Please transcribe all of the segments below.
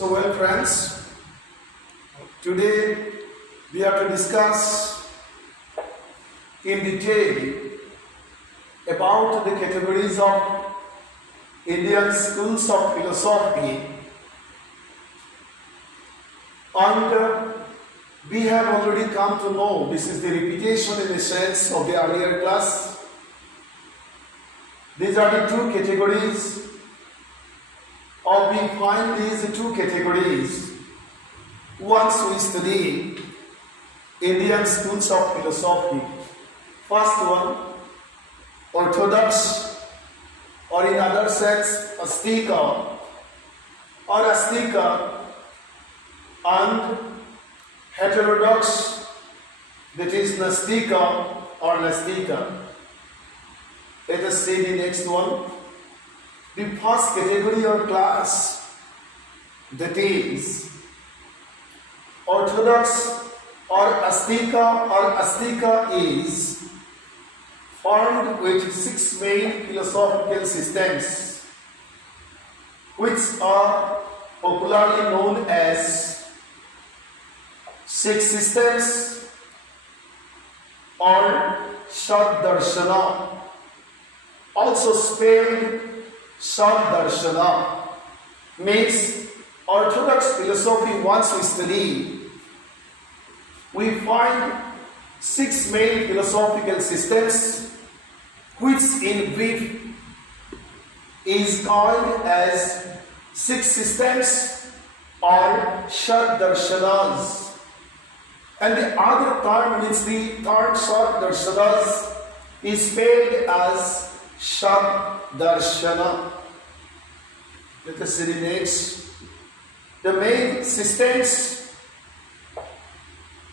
Well friends, today we are to discuss in detail about the categories of Indian schools of philosophy, and we have already come to know, this is the repetition in a sense of the earlier class. These are the two categories, or we find these two categories once we study Indian schools of philosophy. First one, orthodox, or in other sects, Astika or Astika, and heterodox, that is Nastika or Nastika. Let us see the next one. The first category or class, that is orthodox or Astika is formed with six main philosophical systems, which are popularly known as six systems or Shad-darshana, also spelled Shad-darshana. Means orthodox philosophy, once we study, we find six main philosophical systems, which in brief is called as six systems or Shad-darshanas. And the other term, means the third Shad-darshanas, is spelled as Shad-darshana. Let us see the next. The main systems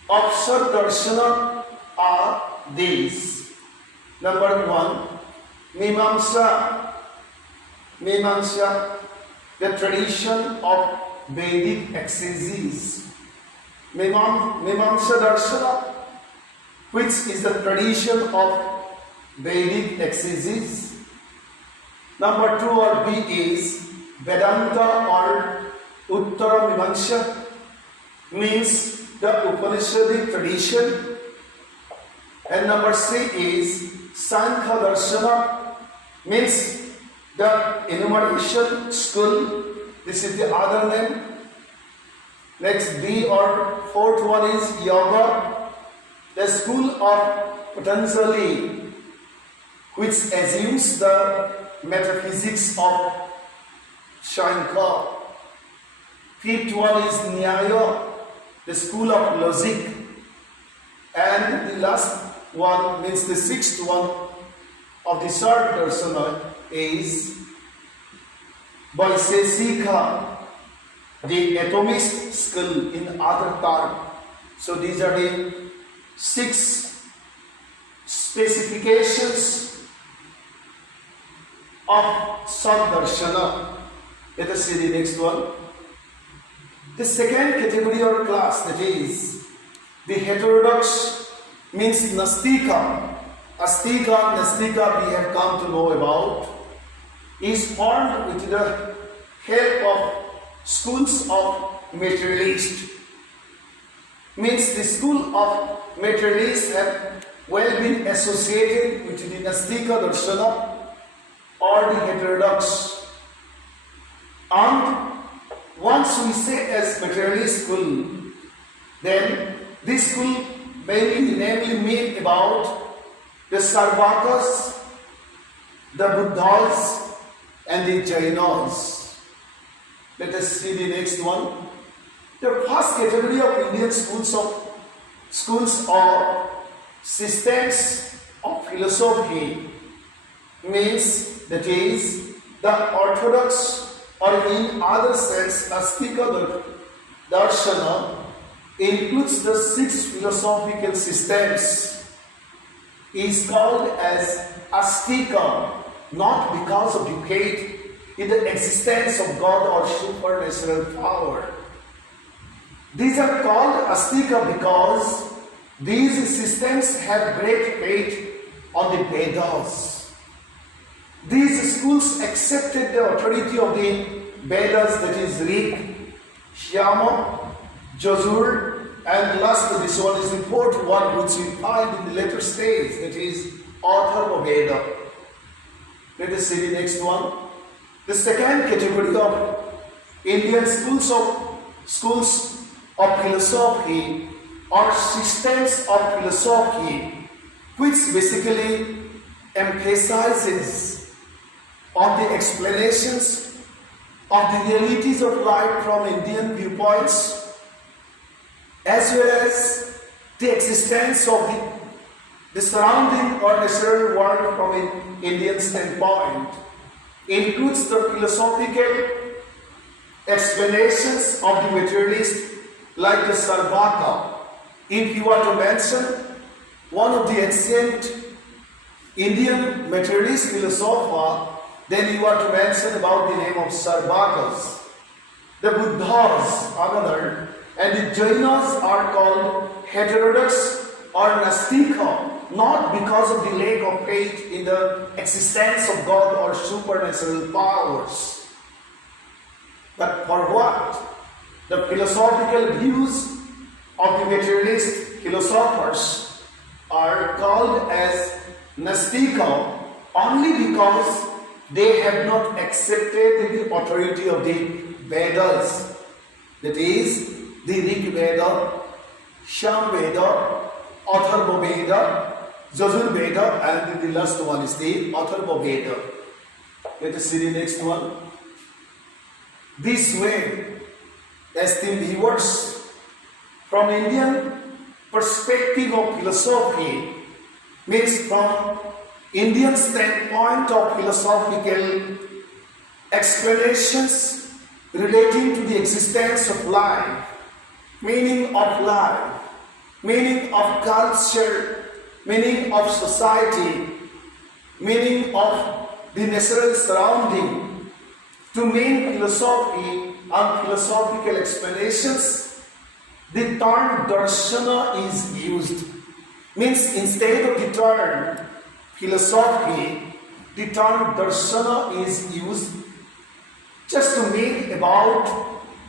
of Shad-darshana are these. Number one, Mimamsa. Mimamsa, the tradition of Vedic exegesis. Mimamsa Darshana, which is the tradition of Vedic exegesis. Number two or B is Vedanta or Uttara Mimamsa, means the Upanishadic tradition. And number three is Sankhya Darshana, means the enumeration school. This is the other name. Next, D or fourth one is Yoga, the school of Patanjali, which assumes the metaphysics of Shankar. Fifth one is Nyaya, the school of logic. And the last one, means the sixth one of the Shad-darshana, is Vaisheshika, the atomist school in other term. So these are the six specifications of Shad-darshana. Let us see the next one. The second category or class, that is the heterodox, means Nastika. Astika, Nastika, we have come to know about, is formed with the help of schools of materialists. Means the school of materialists have well been associated with the Nastika Darshana or the heterodox. And once we say as materialist school, then this school namely mean about the Sarvakas, the Buddhas, and the Jainas. Let us see the next one. The first category of Indian schools or systems of philosophy, means that is the orthodox, or in other sense Astika Darshana, includes the six philosophical systems, is called as Astika, not because of the faith in the existence of God or supernatural power. These are called Astika because these systems have great faith on the Vedas. These schools accepted the authority of the Vedas, that is Rig, Shyama, Jazur, and last this one is the fourth one which we find in the later stage, that is Atharvaveda. Let us see the next one. The second category of Indian schools of philosophy or systems of philosophy, which basically emphasizes on the explanations of the realities of life from Indian viewpoints, as well as the existence of the surrounding or natural world from an Indian standpoint, includes the philosophical explanations of the materialist like the Sarvaka. If you are to mention one of the ancient Indian materialist philosopher, then you are to mention about the name of Sarvakas. The Buddhas, another, and the Jainas are called heterodox or Nastika, not because of the lack of faith in the existence of God or supernatural powers, but for what? The philosophical views of the materialist philosophers are called as Nastika only because they have not accepted the authority of the Vedas, that is, the Rig Veda, Sham Veda, Atharva Veda, Jazur Veda, and the last one is the Atharva Veda. Let us see the next one. This way, esteemed viewers, from Indian perspective of philosophy, means from Indian standpoint of philosophical explanations relating to the existence of life, meaning of life, meaning of culture, meaning of society, meaning of the natural surrounding, to main philosophy and philosophical explanations, the term darshana is used. Means instead of the term philosophy, the term darshana is used just to make about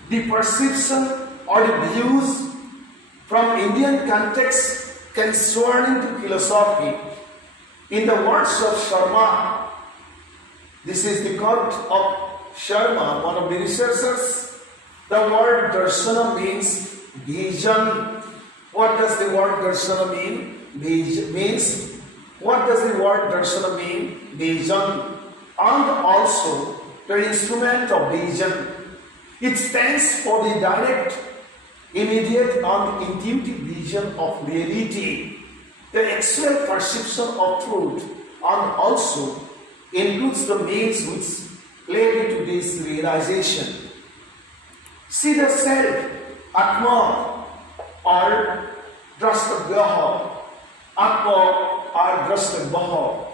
the perception or the views from Indian context concerning to philosophy. In the words of Sharma, this is the quote of Sharma, one of the researchers, the word darshana means vision. What does the word darshana mean? What does the word darshana mean? Vision. And also the instrument of vision. It stands for the direct, immediate and intuitive vision of reality, the actual perception of truth, and also includes the means which led to this realization. See the self, Atma or Drastabhyaha, Atma or Drastabhyaha.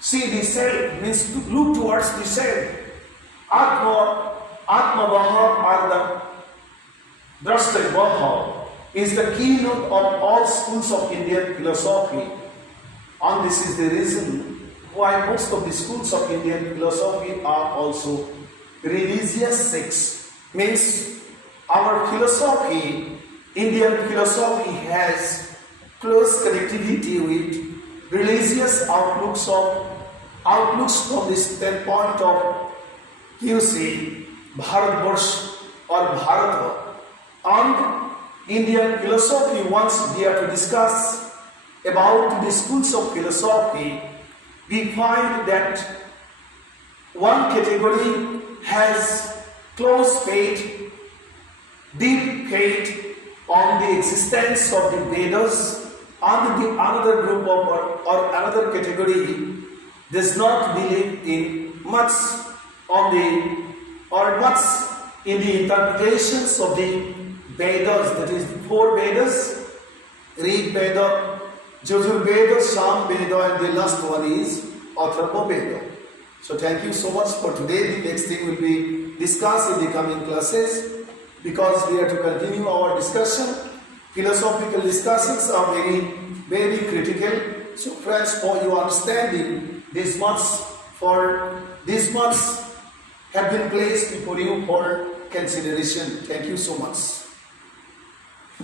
See the self means to look towards the self. Atmavaha or the Drastabhyaha is the keynote of all schools of Indian philosophy. And this is the reason why most of the schools of Indian philosophy are also religious sects. Means our philosophy, Indian philosophy, has close connectivity with religious outlooks from the standpoint of, you see, Bharatvarsh or Bharata. And Indian philosophy, once we are to discuss about the schools of philosophy, we find that one category has close faith, deep faith on the existence of the Vedas, and the another group of or another category does not believe in much in the interpretations of the Vedas, that is four Vedas, Rig Veda, Jazur Veda, Sham Veda, and the last one is Atharva Veda. So thank you so much for today. The next thing will be discussed in the coming classes, because we are to continue our discussion. Philosophical discussions are very, very critical. So friends, for your understanding, this much have been placed before you for consideration. Thank you so much.